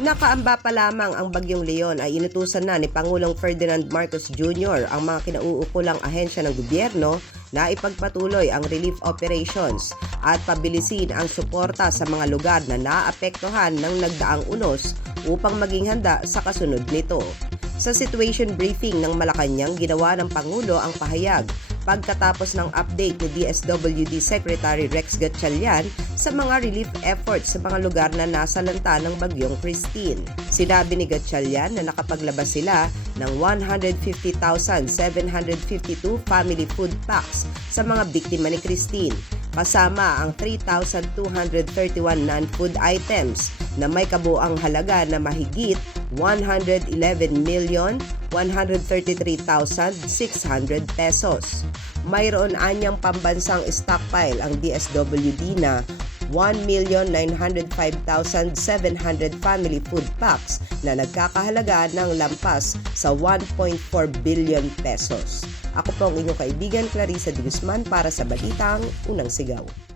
Nakaamba pa lamang ang Bagyong Leon ay inutusan na ni Pangulong Ferdinand Marcos Jr. ang mga kinauukulang ahensya ng gobyerno na ipagpatuloy ang relief operations at pabilisin ang suporta sa mga lugar na naapektuhan ng nagdaang unos upang maging handa sa kasunod nito. Sa situation briefing ng Malacanang, ginawa ng Pangulo ang pahayag pagkatapos ng update ni DSWD Secretary Rex Gatchalian sa mga relief efforts sa mga lugar na nasa lanta ng bagyong Christine. Sinabi ni Gatchalian na nakapaglabas sila ng 150,752 family food packs sa mga biktima ni Christine kasama ang 3,231 non-food items na may kabuang halaga na mahigit 111 million 133,600 pesos. Mayroon anyang pambansang stockpile ang DSWD na 1,905,700 family food packs na nagkakahalaga ng lampas sa 1.4 billion pesos. Ako po ang inyong kaibigan Clarissa de Guzman para sa Balitang Unang Sigaw.